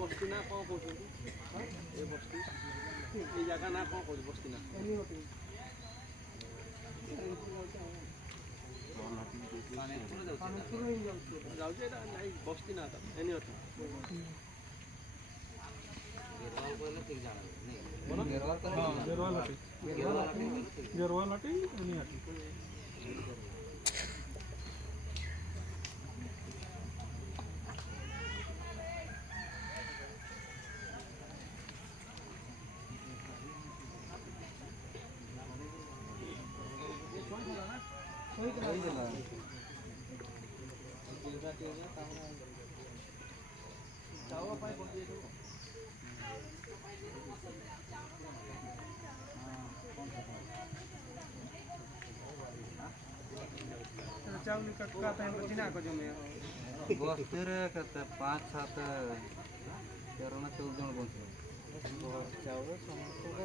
बस्ती ना कौन कहते बस्ती ये जगह ना कौन कहते बस्ती ना जाऊँ नहीं बस्ती ना एनी होती चावल का टाइम पर दिना को जो मैं बस्ती रे कते 5-7 13 ना 14 जन बंसी चावल समस्त को